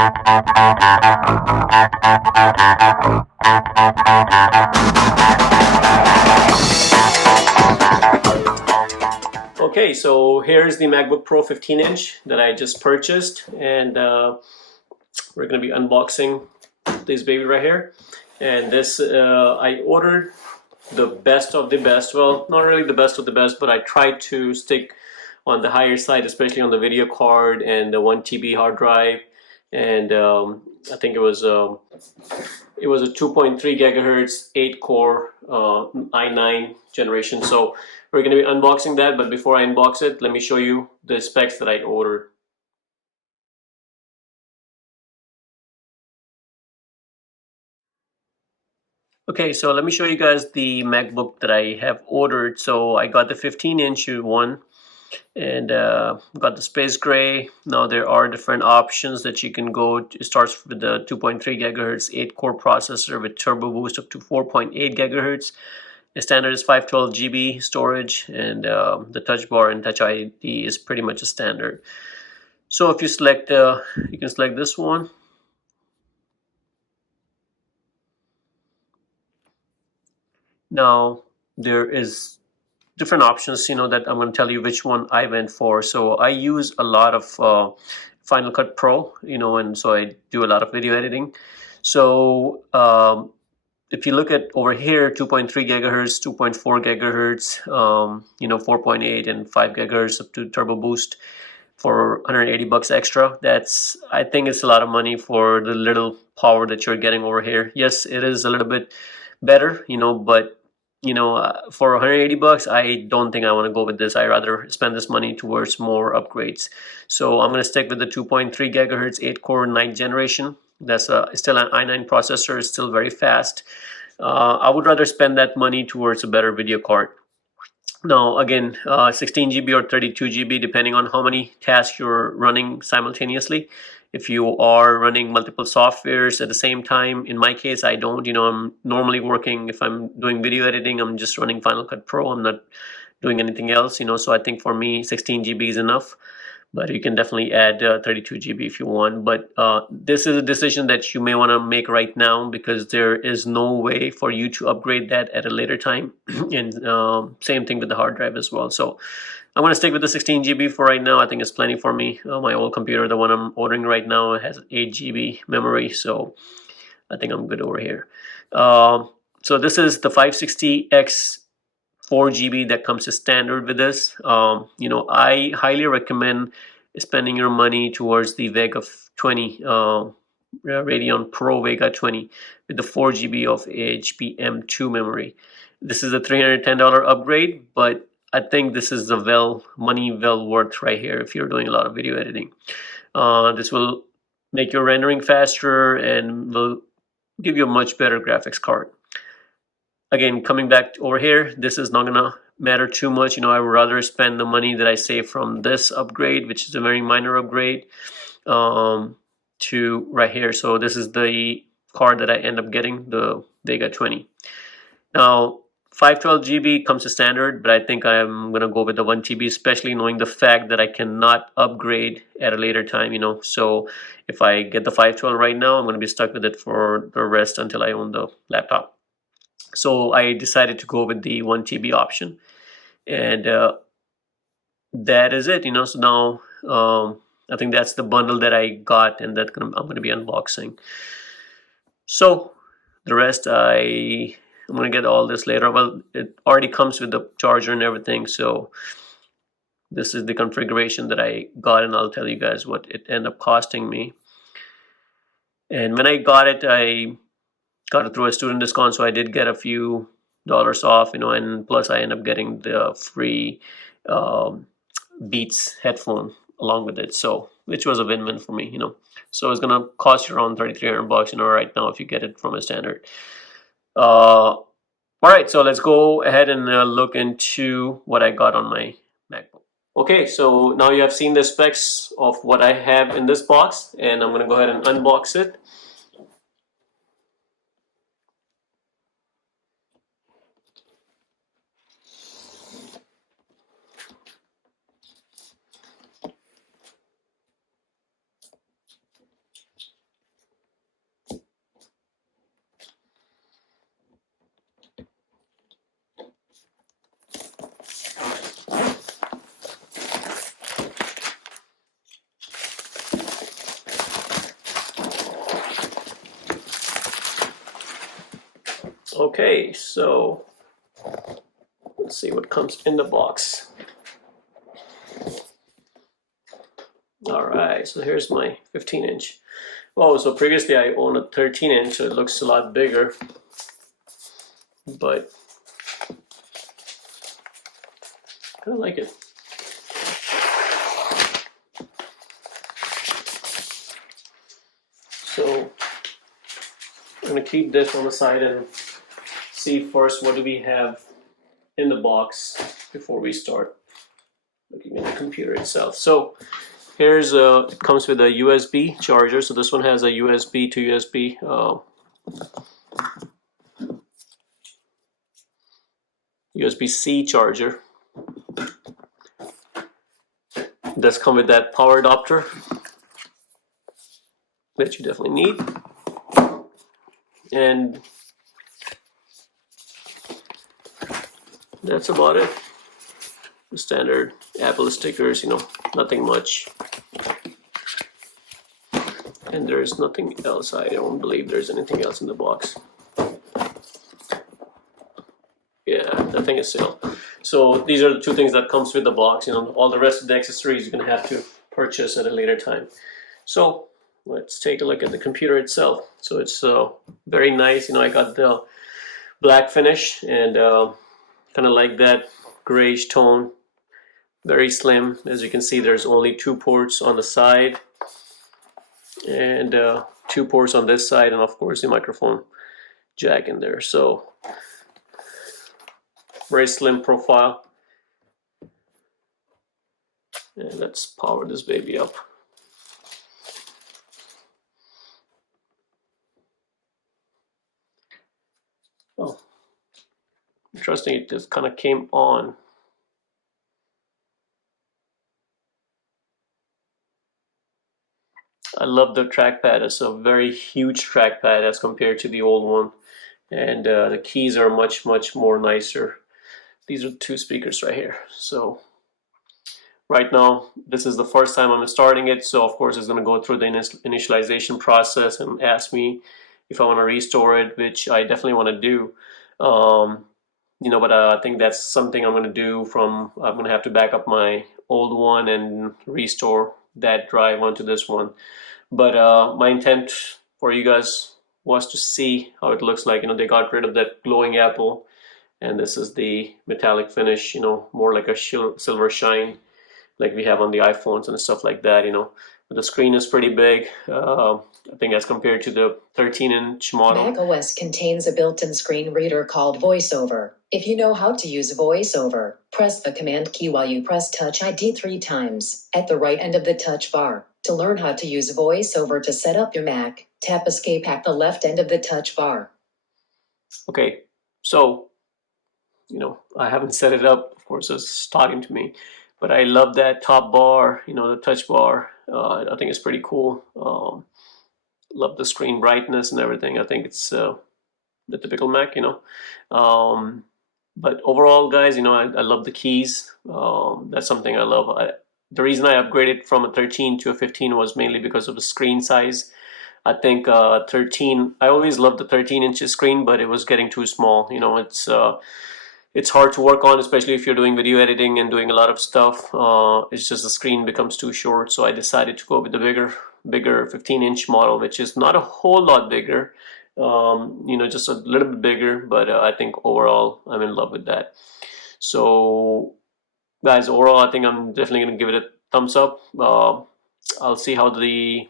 Okay, so here's the MacBook Pro 15-inch that I just purchased, and we're going to be unboxing this baby right here. And this, I ordered the best of the best. Well, not really the best of the best, but I tried to stick on the higher side, especially on the video card and the 1 TB hard drive. And I think it was a 2.3 gigahertz, 8-core i9 generation. So we're going to be unboxing that, but before I unbox it, let me show you the specs that I ordered. Okay, so let me show you guys the MacBook that I have ordered. So I got the 15-inch one, and got the space gray. Now there are different options that you can go. It starts with the 2.3 gigahertz 8-core processor with turbo boost up to 4.8 gigahertz. The standard is 512 GB storage, and the touch bar and touch ID is pretty much a standard. So if you select, you can select this one. Now there is different options, that I'm going to tell you which one I went for. So I use a lot of Final Cut Pro, and so I do a lot of video editing. So if you look at over here, 2.3 gigahertz, 2.4 gigahertz, 4.8 and 5 gigahertz up to turbo boost for $180 extra. I think it's a lot of money for the little power that you're getting over here. Yes, it is a little bit better, but for $180, I don't think I want to go with this. I rather spend this money towards more upgrades. So I'm going to stick with the 2.3 gigahertz 8-core 9th generation. That's still an i9 processor. It's still very fast. I would rather spend that money towards a better video card. Now again, 16 GB or 32 GB, depending on how many tasks you're running simultaneously. If you are running multiple softwares at the same time, in my case, I don't. I'm normally working, if I'm doing video editing, I'm just running Final Cut Pro. I'm not doing anything else, so I think for me, 16 GB is enough. But you can definitely add 32 GB if you want. But this is a decision that you may want to make right now, because there is no way for you to upgrade that at a later time. And same thing with the hard drive as well. So I'm going to stick with the 16 GB for right now. I think it's plenty for me. My old computer, the one I'm ordering right now, has 8 GB memory. So I think I'm good over here. So this is the 560X 4 GB that comes as standard with this. I highly recommend spending your money towards the Vega 20, Radeon ProVega 20 with the 4 GB of HBM2 memory. This is a $310 upgrade, but I think this is the money well worth right here if you're doing a lot of video editing. This will make your rendering faster and will give you a much better graphics card. Again, coming back over here, this is not gonna matter too much. I would rather spend the money that I save from this upgrade, which is a very minor upgrade, to right here. So this is the card that I end up getting, the Vega 20. Now, 512 GB comes to standard, but I think I'm gonna go with the 1 TB, especially knowing the fact that I cannot upgrade at a later time. So if I get the 512 right now, I'm gonna be stuck with it for the rest until I own the laptop. So I decided to go with the 1 TB option, and that is it. So now I think that's the bundle that I got, and that I'm going to be unboxing. So the rest I'm going to get all this later. Well, it already comes with the charger and everything, so this is the configuration that I got, and I'll tell you guys what it ended up costing me. And when I got it, I got it through a student discount, so I did get a few dollars off, and plus I end up getting the free Beats headphone along with it, so which was a win-win for me, So it's gonna cost you around $3,300, right now if you get it from a standard. All right, so let's go ahead and look into what I got on my MacBook. Okay, so now you have seen the specs of what I have in this box, and I'm gonna go ahead and unbox it. Okay, so let's see what comes in the box. All right, so here's my 15-inch. Oh, so previously I owned a 13-inch, so it looks a lot bigger, but I kind of like it. So I'm gonna keep this on the side and see first what do we have in the box before we start looking at the computer itself. So here's it comes with a USB charger. So this one has a USB to USB USB-C charger. It does come with that power adapter that you definitely need. And that's about it. The standard Apple stickers, nothing much. And there's nothing else. I don't believe there's anything else in the box. Yeah, nothing is still. So these are the two things that comes with the box. All the rest of the accessories you're gonna have to purchase at a later time. So let's take a look at the computer itself. So it's very nice. I got the black finish and kind of like that grayish tone. Very slim. As you can see, there's only 2 ports on the side and 2 ports on this side, and of course the microphone jack in there. So very slim profile. And let's power this baby up. Oh, interesting, it just kind of came on. I love the trackpad. It's a very huge trackpad as compared to the old one. And the keys are much more nicer. These are 2 speakers right here. So right now, this is the first time I'm starting it. So of course it's gonna go through the initialization process and ask me if I wanna restore it, which I definitely wanna do. But I think that's something I'm gonna do I'm gonna have to back up my old one and restore that drive onto this one. But my intent for you guys was to see how it looks like. They got rid of that glowing apple, and this is the metallic finish, more like a silver shine like we have on the iPhones and stuff like that. But the screen is pretty big. I think as compared to the 13-inch model. macOS contains a built-in screen reader called VoiceOver. If you know how to use VoiceOver, press the Command key while you press Touch ID 3 times at the right end of the touch bar. To learn how to use VoiceOver to set up your Mac, tap Escape at the left end of the touch bar. Okay, so, I haven't set it up. Of course, it's talking to me. But I love that top bar, the touch bar. I think it's pretty cool. Love the screen brightness and everything. I think it's the typical Mac, But overall, guys, I love the keys. That's something I love. The reason I upgraded from a 13 to a 15 was mainly because of the screen size. I think 13, I always loved the 13-inch screen, but it was getting too small. It's hard to work on, especially if you're doing video editing and doing a lot of stuff. It's just the screen becomes too short, so I decided to go with the bigger 15-inch model, which is not a whole lot bigger, just a little bit bigger, but I think overall I'm in love with that. So guys, overall I think I'm definitely going to give it a thumbs up. I'll see how the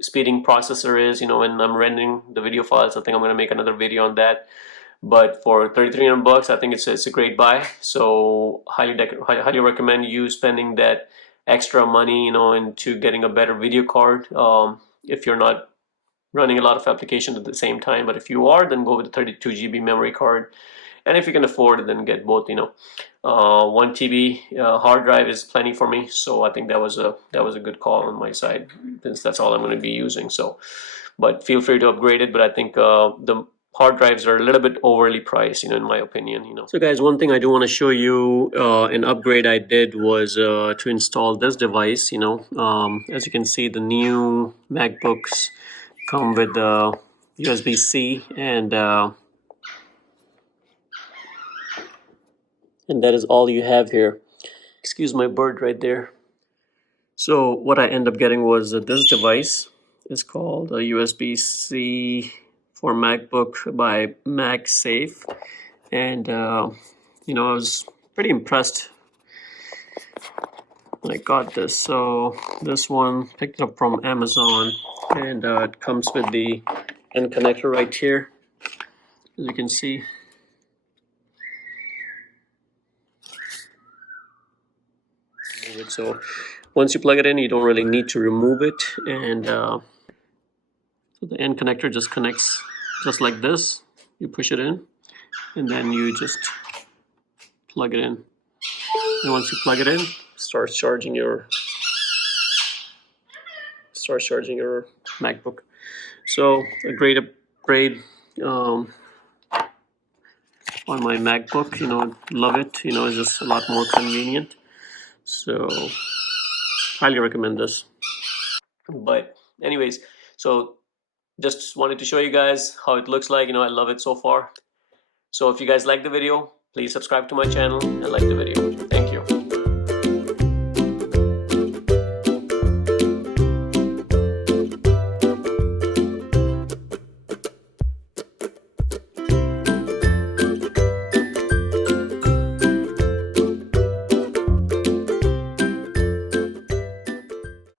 speeding processor is, when I'm rendering the video files. I think I'm going to make another video on that. But for $3,300, I think it's a great buy. So highly recommend you spending that extra money, into getting a better video card. If you're not running a lot of applications at the same time, but if you are, then go with the 32 GB memory card. And if you can afford it, then get both. 1 TB hard drive is plenty for me. So I think that was a good call on my side, since that's all I'm going to be using. So, but feel free to upgrade it. But I think the hard drives are a little bit overly priced, in my opinion. So guys, one thing I do want to show you, an upgrade I did was to install this device. As you can see, the new MacBooks come with USB-C and and that is all you have here. Excuse my bird right there. So what I end up getting was this device. It's called a USB-C for MacBook by MagSafe, and you know, I was pretty impressed when I got this. So this one picked it up from Amazon, and it comes with the end connector right here, as you can see. So once you plug it in, you don't really need to remove it, and so the end connector just connects just like this. You push it in, and then you just plug it in. And once you plug it in, start charging your MacBook. So a great upgrade on my MacBook. You know, love it. You know, it's just a lot more convenient. So highly recommend this. But anyways, so just wanted to show you guys how it looks like. You know, I love it so far. So if you guys like the video, please subscribe to my channel and like the video.